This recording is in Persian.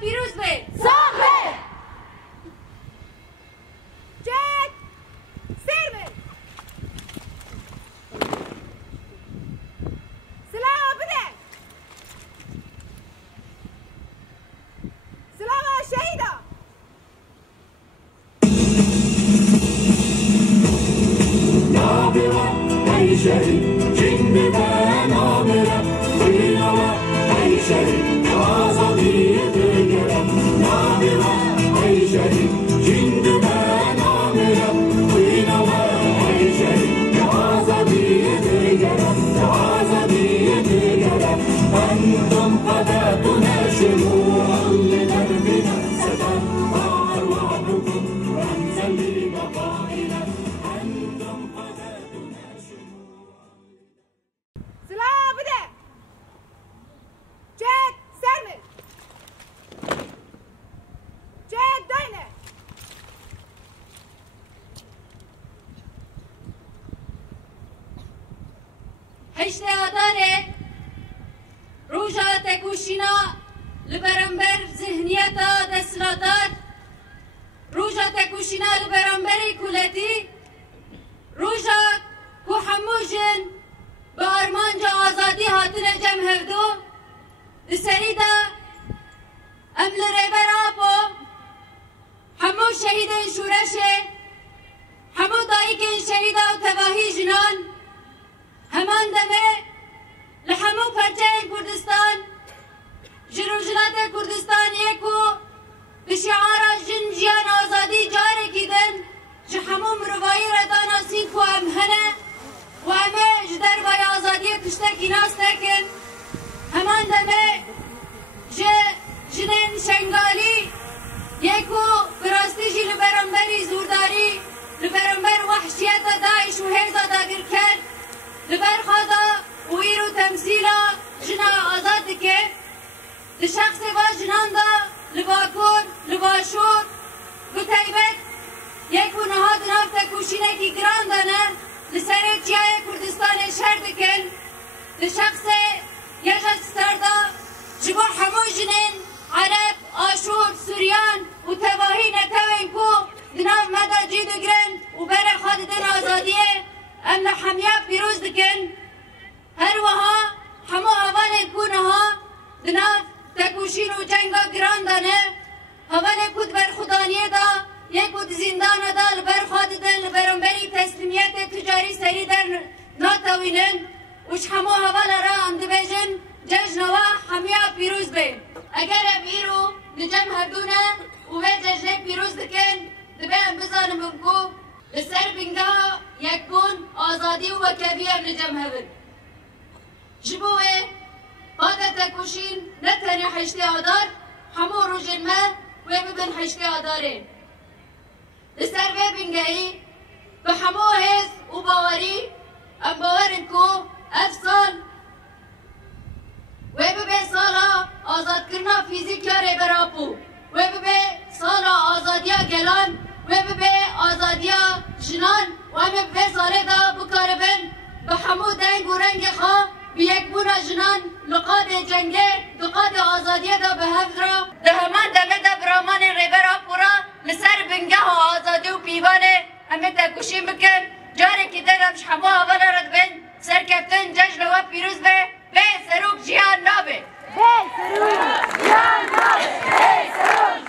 پیروز به صافه جد سر به سلاح بده سلاح شهیدا نابرا ای شهید جند به نابرا ویلوا ای شهید آزادی دیگرم نابرا ای شهید جند به نابرا ویلوا ای شهید آزادی دیگرم آزادی دیگرم انتم قدرتون شموع لدربنا سدر أرواحكم رمزا لبقائنا أنتم قدرتنا شموع سلاح بده جد سر به جد داینه هشت آداره روژا تکوشینا لبرانبر ذهنیتا دستلاتار روژا تکوشینا لبرانبر کولتی روژا کو هموجن به آرمان جا آزادی هاتن جمع هفدو لسری دا امل ریبر آپو همو شهید شورشه همو دایی که شهیدا و تباهی جنان همان دمه لحمو پرچه کردستان جروجلات کردستان یکو بشعار جن جیان آزادی جاره کیدن جه همو مروایی ردانا سینکو امهنه و همه جدر بای آزادی تشتکی ناس تکن همان دمه جنین شنگالی یکو براستی جی لبرانبری زورداری لبرانبر وحشیت داعش و حیزا داگر کرد لبر خدا و ایرو تمثیلا جنا آزاد که لشخص با جنان دا لباکور لباشور بطیبت یکو نهاد ناف تکوشینه کی گران دانه لسر جیای کردستان شهر دکن لشخص یجت سردا جبو همو جنین عرب آشور سوریان و تباهی نتوین کو دناف مدا جیدو گرن و بره خاددن آزادیه ام لحمیاب پیروز دکن هر وها همو هوان کونها دناف تکوشین و جنگا گران دانه هوان کود بر خدانیه دا یک بود زندان دا لبر خاددن لبرانبری تسلیمیت تجاری سری در ناتوینن وش همو هوان را ام دبیجن ججنوا همیا پیروز بین اگر ام ایرو لجم هردونه و به ججنه پیروز دکن دبه ام بزانم امکو لسر بنگاه یکون آزادی و وکبی ام لجم هبن جبوه بعد تکوشین نتنی حشتی آدار همو روژن ما و ببن حشتی آدارین لسر به بنگاهی به همو حس و باوری ام باورن کو افسال و ببه سالا آزاد کرنا فیزیکیا ریبراپو و ببه سالا آزادیا گلان و ببه آزادیا جنان و همه ببه ساله دا بکاربن به همو دنگ و رنگ خواه به یک بونا جنان لقاد جنگه لقاد آزادیه دا به هفدرا ده همان دمه دا برامان ریبراپو را لسر بنگه و آزادی و پیوانه همه تکوشی بکن جاره که دنمش همو اول رد بین سر کپتن جشن و پیروز به سروک جیان نابه به سرود جان نابه به سرود